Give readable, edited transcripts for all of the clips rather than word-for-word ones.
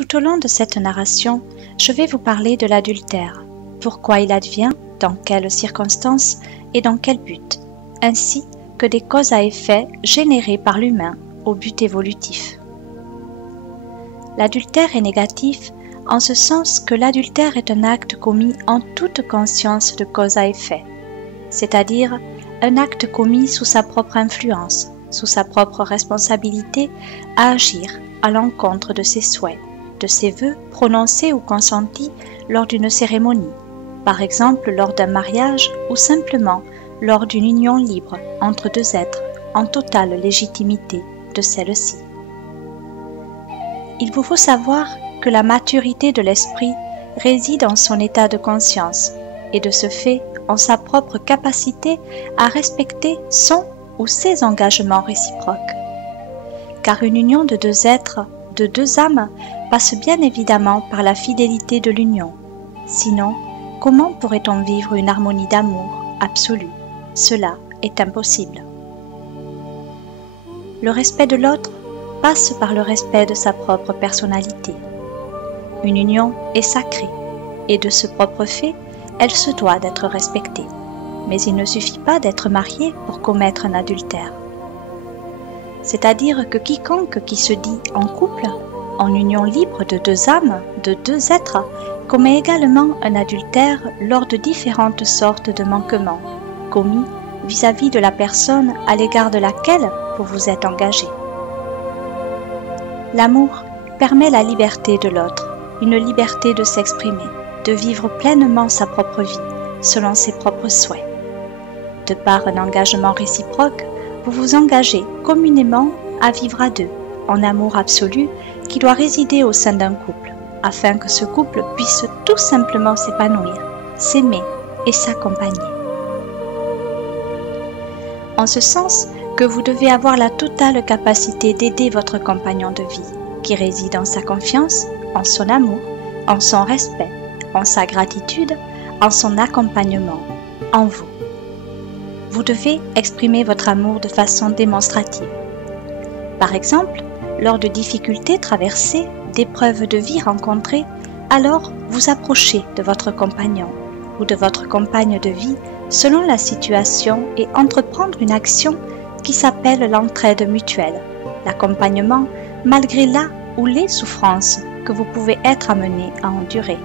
Tout au long de cette narration, je vais vous parler de l'adultère, pourquoi il advient, dans quelles circonstances et dans quel but, ainsi que des causes à effet générées par l'humain au but évolutif. L'adultère est négatif en ce sens que l'adultère est un acte commis en toute conscience de cause à effet, c'est-à-dire un acte commis sous sa propre influence, sous sa propre responsabilité à agir à l'encontre de ses souhaits, de ses vœux prononcés ou consentis lors d'une cérémonie, par exemple lors d'un mariage ou simplement lors d'une union libre entre deux êtres en totale légitimité de celle-ci. Il vous faut savoir que la maturité de l'esprit réside en son état de conscience et de ce fait en sa propre capacité à respecter son ou ses engagements réciproques. Car une union de deux êtres, de deux âmes, passe bien évidemment par la fidélité de l'union. Sinon, comment pourrait-on vivre une harmonie d'amour absolue? Cela est impossible. Le respect de l'autre passe par le respect de sa propre personnalité. Une union est sacrée, et de ce propre fait, elle se doit d'être respectée. Mais il ne suffit pas d'être marié pour commettre un adultère. C'est-à-dire que quiconque qui se dit en couple, en union libre de deux âmes, de deux êtres, commet également un adultère lors de différentes sortes de manquements commis vis-à-vis de la personne à l'égard de laquelle vous vous êtes engagé. L'amour permet la liberté de l'autre, une liberté de s'exprimer, de vivre pleinement sa propre vie, selon ses propres souhaits. De par un engagement réciproque, vous vous engagez communément à vivre à deux, en amour absolu qui doit résider au sein d'un couple, afin que ce couple puisse tout simplement s'épanouir, s'aimer et s'accompagner. En ce sens que vous devez avoir la totale capacité d'aider votre compagnon de vie, qui réside en sa confiance, en son amour, en son respect, en sa gratitude, en son accompagnement, en vous. Vous devez exprimer votre amour de façon démonstrative. Par exemple, lors de difficultés traversées, d'épreuves de vie rencontrées, alors vous approchez de votre compagnon ou de votre compagne de vie selon la situation et entreprendre une action qui s'appelle l'entraide mutuelle, l'accompagnement malgré la ou les souffrances que vous pouvez être amenés à endurer.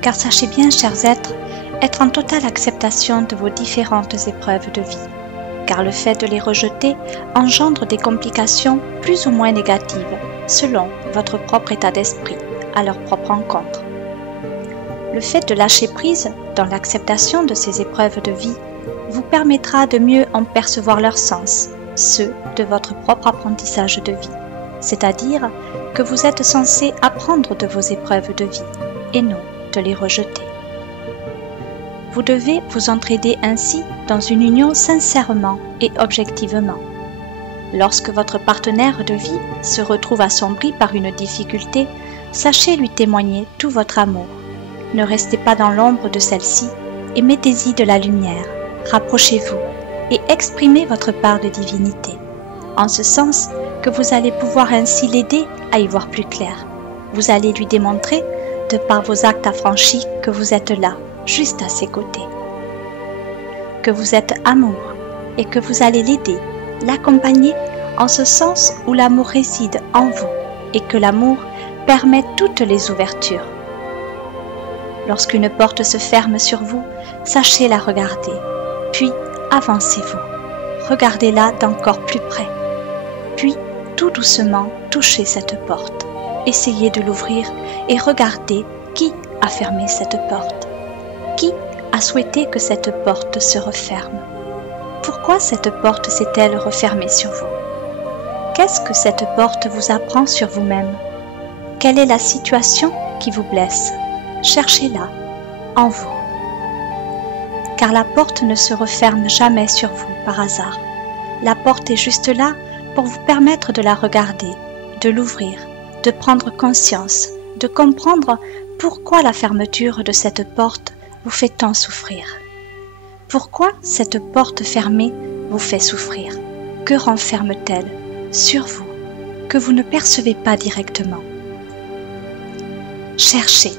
Car sachez bien, chers êtres, être en totale acceptation de vos différentes épreuves de vie, car le fait de les rejeter engendre des complications plus ou moins négatives selon votre propre état d'esprit à leur propre encontre. Le fait de lâcher prise dans l'acceptation de ces épreuves de vie vous permettra de mieux en percevoir leur sens, ceux de votre propre apprentissage de vie, c'est-à-dire que vous êtes censé apprendre de vos épreuves de vie et non de les rejeter. Vous devez vous entraider ainsi dans une union sincèrement et objectivement. Lorsque votre partenaire de vie se retrouve assombri par une difficulté, sachez lui témoigner tout votre amour. Ne restez pas dans l'ombre de celle-ci et mettez-y de la lumière. Rapprochez-vous et exprimez votre part de divinité, en ce sens que vous allez pouvoir ainsi l'aider à y voir plus clair. Vous allez lui démontrer, de par vos actes affranchis, que vous êtes là, juste à ses côtés. Que vous êtes amour et que vous allez l'aider, l'accompagner en ce sens où l'amour réside en vous et que l'amour permet toutes les ouvertures. Lorsqu'une porte se ferme sur vous, sachez la regarder, puis avancez-vous. Regardez-la d'encore plus près, puis tout doucement touchez cette porte. Essayez de l'ouvrir et regardez qui a fermé cette porte. Qui a souhaité que cette porte se referme? Pourquoi cette porte s'est-elle refermée sur vous? Qu'est-ce que cette porte vous apprend sur vous-même? Quelle est la situation qui vous blesse? Cherchez-la en vous. Car la porte ne se referme jamais sur vous par hasard. La porte est juste là pour vous permettre de la regarder, de l'ouvrir, de prendre conscience, de comprendre pourquoi la fermeture de cette porte vous fait tant souffrir. Pourquoi cette porte fermée vous fait souffrir? Que renferme-t-elle sur vous que vous ne percevez pas directement? cherchez.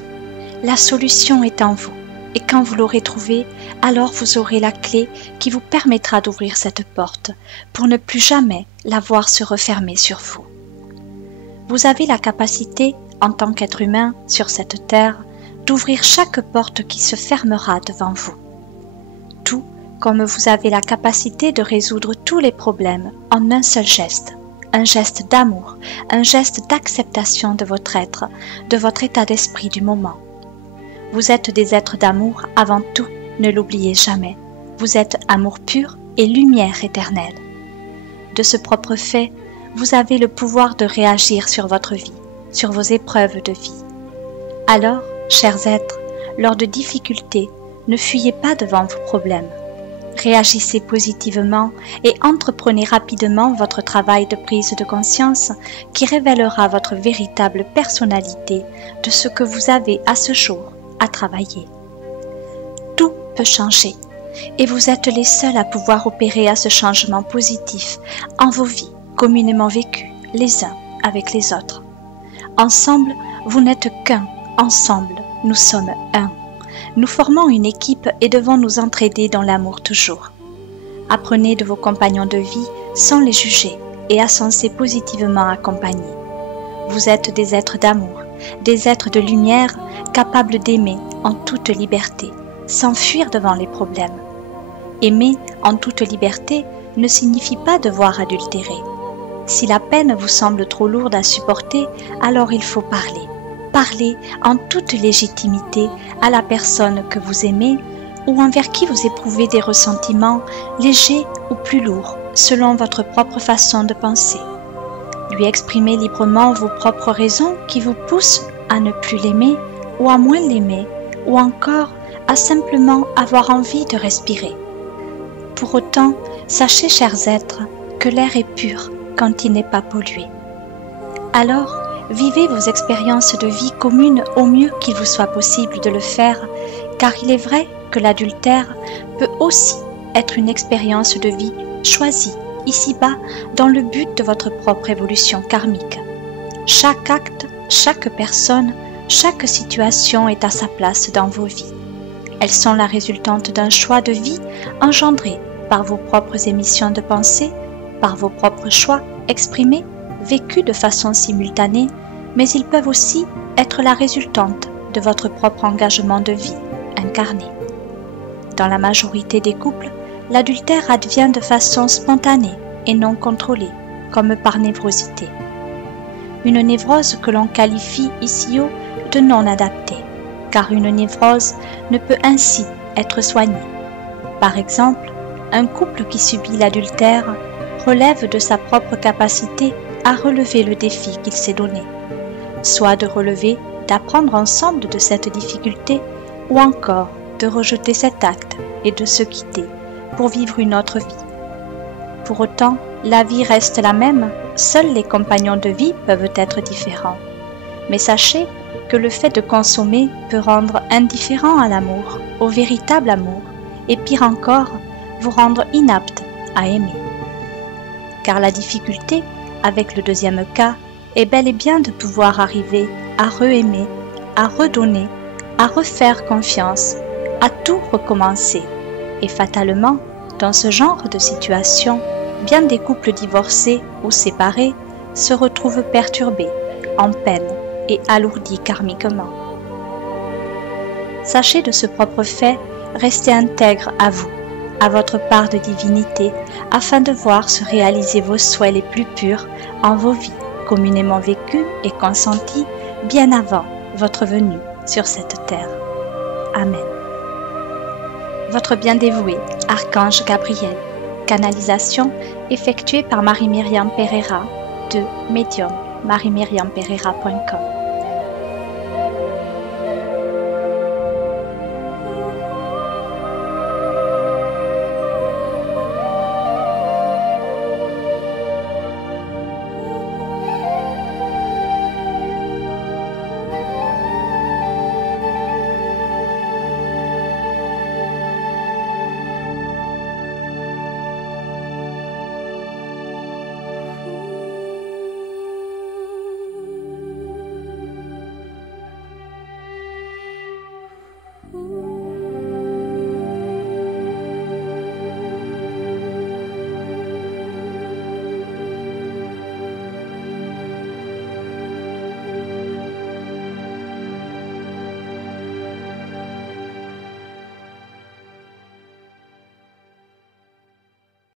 La solution est en vous. Et quand vous l'aurez trouvée, alors vous aurez la clé qui vous permettra d'ouvrir cette porte pour ne plus jamais la voir se refermer sur vous. Vous avez la capacité, en tant qu'être humain sur cette terre, d'ouvrir chaque porte qui se fermera devant vous. Tout comme vous avez la capacité de résoudre tous les problèmes en un seul geste, un geste d'amour, un geste d'acceptation de votre être, de votre état d'esprit du moment. Vous êtes des êtres d'amour avant tout, ne l'oubliez jamais. Vous êtes amour pur et lumière éternelle. De ce propre fait, vous avez le pouvoir de réagir sur votre vie, sur vos épreuves de vie. Alors, chers êtres, lors de difficultés, ne fuyez pas devant vos problèmes. Réagissez positivement et entreprenez rapidement votre travail de prise de conscience qui révélera votre véritable personnalité de ce que vous avez à ce jour à travailler. Tout peut changer et vous êtes les seuls à pouvoir opérer à ce changement positif en vos vies communément vécues les uns avec les autres. Ensemble, vous n'êtes qu'un, ensemble, nous sommes un. Nous formons une équipe et devons nous entraider dans l'amour toujours. Apprenez de vos compagnons de vie sans les juger et à senser positivement accompagnés. Vous êtes des êtres d'amour, des êtres de lumière capables d'aimer en toute liberté, sans fuir devant les problèmes. Aimer en toute liberté ne signifie pas devoir adultérer. Si la peine vous semble trop lourde à supporter, alors il faut parler. Parlez en toute légitimité à la personne que vous aimez ou envers qui vous éprouvez des ressentiments légers ou plus lourds selon votre propre façon de penser. Lui exprimer librement vos propres raisons qui vous poussent à ne plus l'aimer ou à moins l'aimer ou encore à simplement avoir envie de respirer. Pour autant, sachez, chers êtres, que l'air est pur quand il n'est pas pollué. Alors, vivez vos expériences de vie communes au mieux qu'il vous soit possible de le faire, car il est vrai que l'adultère peut aussi être une expérience de vie choisie ici-bas dans le but de votre propre évolution karmique. Chaque acte, chaque personne, chaque situation est à sa place dans vos vies. Elles sont la résultante d'un choix de vie engendré par vos propres émissions de pensée, par vos propres choix exprimés, vécus de façon simultanée, mais ils peuvent aussi être la résultante de votre propre engagement de vie incarné. Dans la majorité des couples, l'adultère advient de façon spontanée et non contrôlée, comme par névrosité. Une névrose que l'on qualifie ici-haut de non adaptée, car une névrose ne peut ainsi être soignée. Par exemple, un couple qui subit l'adultère relève de sa propre capacité à relever le défi qu'il s'est donné, soit de relever, d'apprendre ensemble de cette difficulté, ou encore de rejeter cet acte et de se quitter pour vivre une autre vie. Pour autant, la vie reste la même, seuls les compagnons de vie peuvent être différents. Mais sachez que le fait de consommer peut rendre indifférent à l'amour, au véritable amour, et pire encore, vous rendre inapte à aimer. Car la difficulté, avec le deuxième cas, est bel et bien de pouvoir arriver à re-aimer, à redonner, à refaire confiance, à tout recommencer. Et fatalement, dans ce genre de situation, bien des couples divorcés ou séparés se retrouvent perturbés, en peine et alourdis karmiquement. Sachez de ce propre fait, restez intègre à vous, à votre part de divinité, afin de voir se réaliser vos souhaits les plus purs en vos vies, communément vécues et consenties bien avant votre venue sur cette terre. Amen. Votre bien dévoué, Archange Gabriel. Canalisation effectuée par Marie-Myriam Pereira de Medium, marie-myriampereira.com.